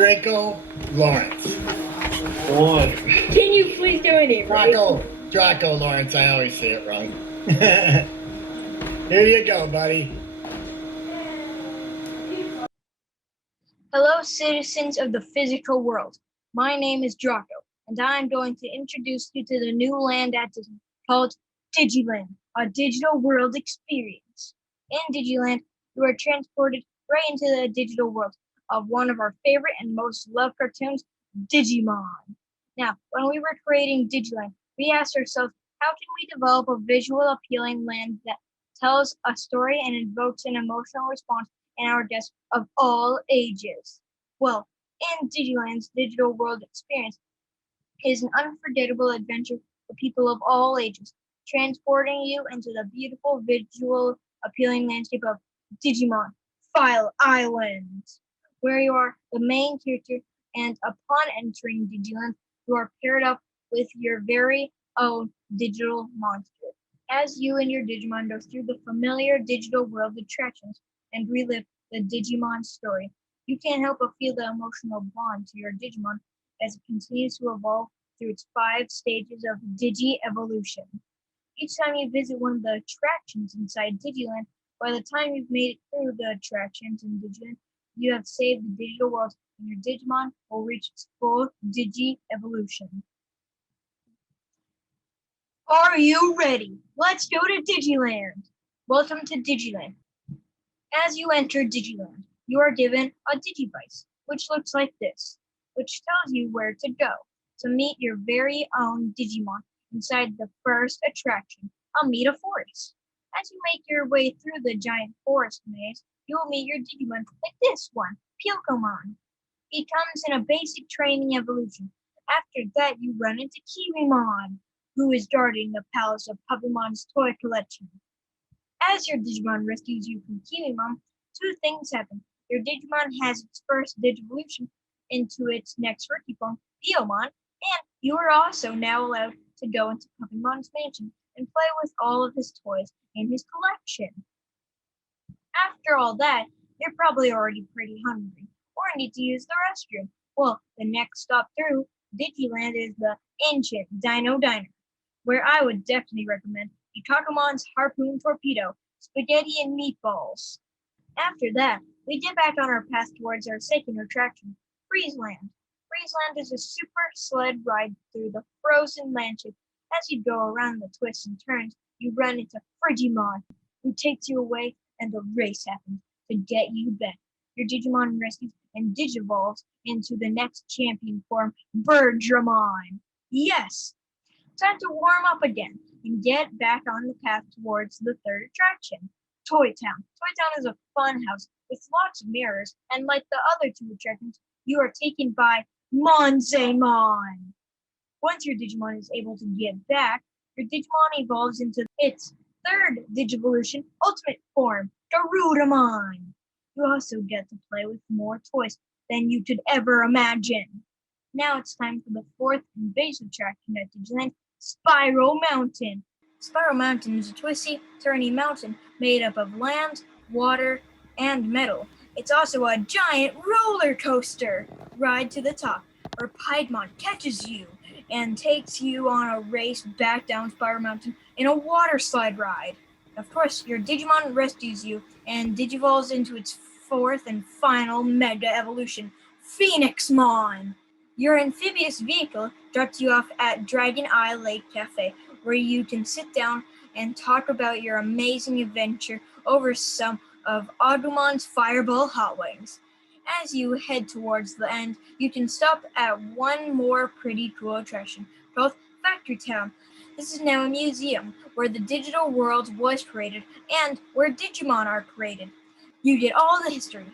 Draco, Lawrence. One. Can you please do it right? Draco, Lawrence. I always say it wrong. Here you go, buddy. Hello, citizens of the physical world. My name is Draco, and I'm going to introduce you to the new land at Disney called DIGILAND, a digital world experience. In DIGILAND, you are transported right into the digital world of one of our favorite and most loved cartoons, Digimon. Now, when we were creating DIGILAND, we asked ourselves, how can we develop a visual appealing land that tells a story and invokes an emotional response in our guests of all ages? Well, in DIGILAND's digital world experience is an unforgettable adventure for people of all ages, transporting you into the beautiful visual appealing landscape of Digimon File Island, where you are the main character, and upon entering Digiland, you are paired up with your very own digital monster. As you and your Digimon go through the familiar digital world attractions and relive the Digimon story, you can't help but feel the emotional bond to your Digimon as it continues to evolve through its 5 stages of Digi-evolution. Each time you visit one of the attractions inside Digiland, by the time you've made it through the attractions in Digiland, you have saved the digital world and your Digimon will reach its full Digi-evolution. Are you ready? Let's go to Digiland! Welcome to Digiland. As you enter Digiland, you are given a Digivice, which looks like this, which tells you where to go to meet your very own Digimon inside the first attraction, Amida Forest. As you make your way through the giant forest maze, you will meet your Digimon like this one, Pyokomon. He comes in a basic training evolution. After that, you run into Kiwimon, who is guarding the palace of Puppymon's toy collection. As your Digimon rescues you from Kiwimon, 2 things happen. Your Digimon has its first Digivolution into its next rookie form, Biomon, and you are also now allowed to go into Puppymon's mansion and play with all of his toys in his collection. After all that, you're probably already pretty hungry or need to use the restroom. Well, the next stop through Digiland is the ancient Dino Diner, where I would definitely recommend Ikakumon's Harpoon Torpedo, Spaghetti and Meatballs. After that, we get back on our path towards our second attraction, Freezeland. Freezeland is a super sled ride through the frozen landscape. As you go around the twists and turns, you run into Frigimon, who takes you away, and the race happens to get you back. Your Digimon rescues and digivolves into the next champion form, Birdramon. Yes! Time to warm up again and get back on the path towards the third attraction, Toy Town. Toy Town is a fun house with lots of mirrors, and like the other 2 attractions, you are taken by Monzemon. Once your Digimon is able to get back, your Digimon evolves into its 3rd Digivolution ultimate form, Garudamon. You also get to play with more toys than you could ever imagine. Now it's time for the 4th and base attraction at Digiland, Spiral Mountain. Spiral Mountain is a twisty, turny mountain made up of land, water, and metal. It's also a giant roller coaster ride to the top, where Piedmon catches you and takes you on a race back down Spiral Mountain in a water slide ride. Of course, your Digimon rescues you and digivolves into its 4th and final Mega Evolution, Phoenixmon. Your amphibious vehicle drops you off at Dragon Eye Lake Cafe, where you can sit down and talk about your amazing adventure over some of Agumon's Fireball Hot Wings. As you head towards the end, you can stop at one more pretty cool attraction called Factory Town. This is now a museum where the digital world was created and where Digimon are created. You get all the history.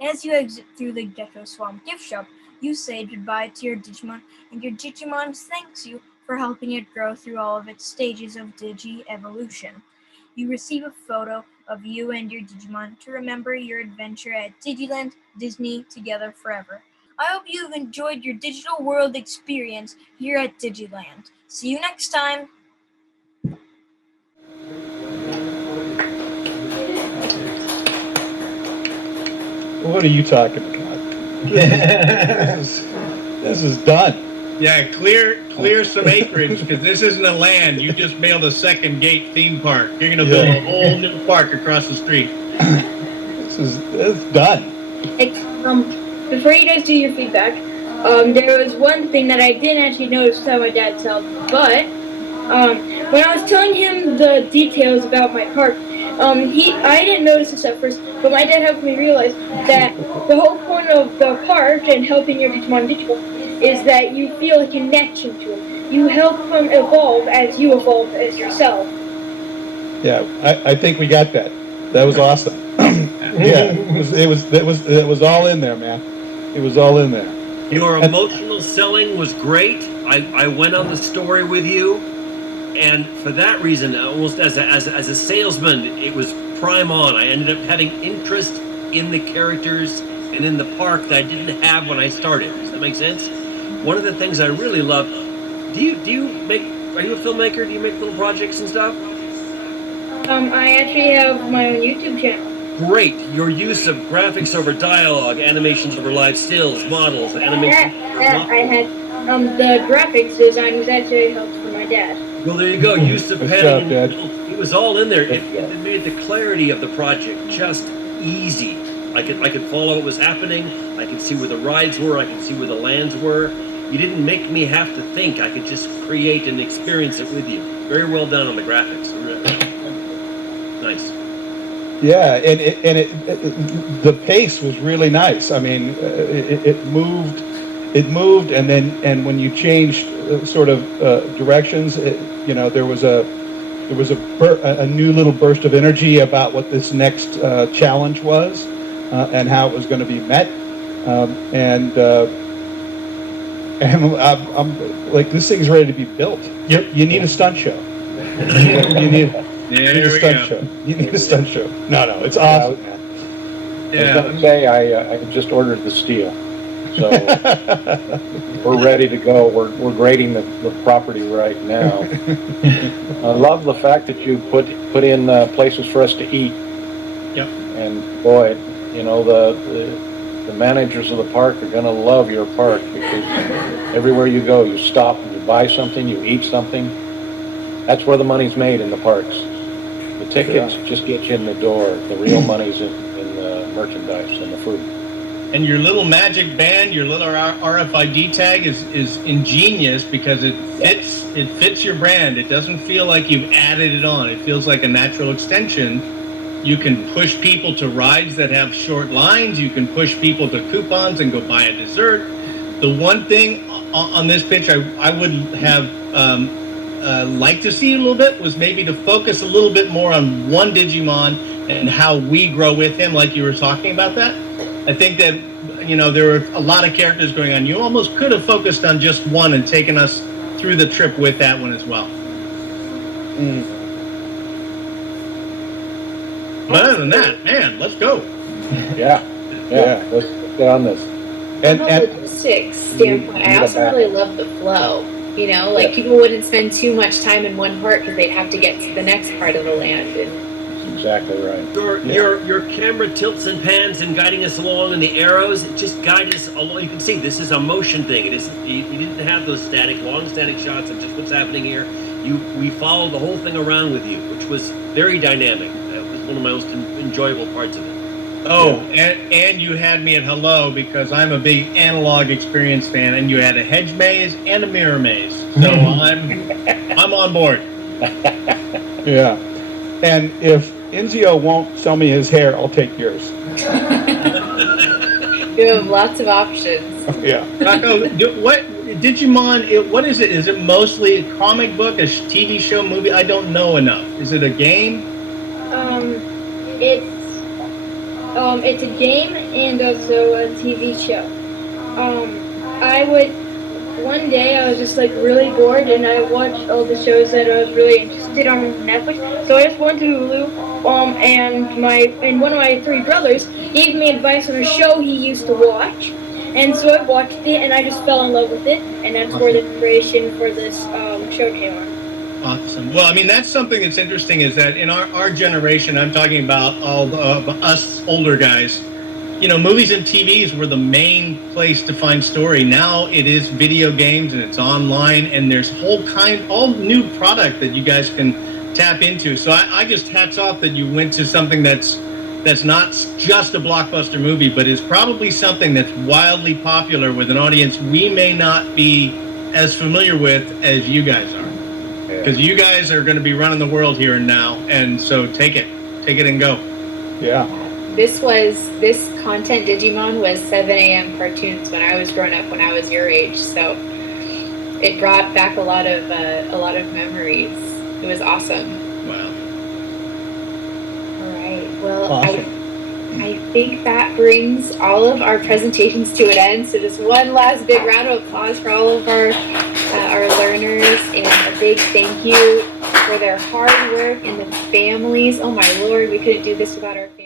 As you exit through the Gecko Swamp gift shop, you say goodbye to your Digimon, and your Digimon thanks you for helping it grow through all of its stages of Digi-evolution. You receive a photo of you and your Digimon to remember your adventure at Digiland Disney together forever. I hope you've enjoyed your digital world experience here at Digiland. See you next time! What are you talking about? This is done. Yeah, clear some acreage because this isn't a land. You just built a second gate theme park. You're gonna build a whole new park across the street. It's done. Before you guys do your feedback, there was one thing that I didn't actually notice how my dad told, but when I was telling him the details about my park, I didn't notice this at first, but my dad helped me realize that the whole point of the park and helping your Digimon Digital is that you feel a connection to him. You help him evolve as you evolve as yourself. Yeah, I think we got that. That was awesome. Yeah, it was all in there, man. It was all in there. Your emotional selling was great. I went on the story with you, and for that reason, almost as a salesman, it was prime on. I ended up having interest in the characters and in the park that I didn't have when I started. Does that make sense? One of the things I really love. Are you a filmmaker? Do you make little projects and stuff? I actually have my own YouTube channel. Great. Your use of graphics over dialogue, animations over live stills, models, animation. I had the graphics design was actually helped from my dad. Well, there you go. Use of Good padding. job, Dad. It was all in there. It made the clarity of the project just easy. I could follow what was happening. I could see where the rides were. I could see where the lands were. You didn't make me have to think. I could just create and experience it with you. Very well done on the graphics. Nice. Yeah, and the pace was really nice. I mean, it moved, and then when you changed sort of directions, there was a new little burst of energy about what this next challenge was, and how it was going to be met, and I'm like, this thing's ready to be built. You need a stunt show. You need a stunt show. You need a stunt show. No, it's awesome, man. I was going to say, I just ordered the steel, so we're ready to go. We're grading the property right now. I love the fact that you put in places for us to eat. Yep. And boy, the managers of the park are going to love your park, because everywhere you go, you stop and you buy something, you eat something. That's where the money's made in the parks. The tickets just get you in the door. The real money's in the merchandise and the food. And your little magic band, your little RFID tag is ingenious because it fits your brand. It doesn't feel like you've added it on. It feels like a natural extension. You can push people to rides that have short lines. You can push people to coupons and go buy a dessert. The one thing on this pitch I would have liked to see a little bit was maybe to focus a little bit more on one Digimon and how we grow with him, like you were talking about that. I think that, there were a lot of characters going on. You almost could have focused on just one and taken us through the trip with that one as well. But other than that, man, let's go. Yeah. Let's get on this. From a logistics standpoint, I also really love the flow. People wouldn't spend too much time in one part because they'd have to get to the next part of the land. And that's exactly right. Your camera tilts and pans and guiding us along, and the arrows just guide us along. You can see this is a motion thing. It is. You didn't have those long static shots of just what's happening here. We followed the whole thing around with you, which was very dynamic. That was one of my most enjoyable parts of it. Oh, and you had me at hello because I'm a big analog experience fan, and you had a hedge maze and a mirror maze, so I'm on board. Yeah, and if Enzio won't sell me his hair, I'll take yours. You have lots of options. Yeah. Draco, what Digimon? What is it? Is it mostly a comic book, a TV show, movie? I don't know enough. Is it a game? It's a game and also a TV show. One day I was just really bored, and I watched all the shows that I was really interested on Netflix. So I just went to Hulu, and one of my three brothers gave me advice on a show he used to watch, and so I watched it, and I just fell in love with it, and that's where the inspiration for this show came on. Awesome. Well, I mean, that's something that's interesting is that in our generation, I'm talking about all of us older guys, movies and TVs were the main place to find story. Now it is video games and it's online, and there's all new product that you guys can tap into. So I just hats off that you went to something that's not just a blockbuster movie, but is probably something that's wildly popular with an audience we may not be as familiar with as you guys are. Because you guys are going to be running the world here and now, and so take it and go. Yeah. This content, Digimon, was 7 a.m. cartoons when I was growing up, when I was your age. So it brought back a lot of memories. It was awesome. Wow. All right. Well, Awesome. I think that brings all of our presentations to an end. So just one last big round of applause for all of our learners, and a big thank you for their hard work and the families. Oh my Lord, we couldn't do this without our families.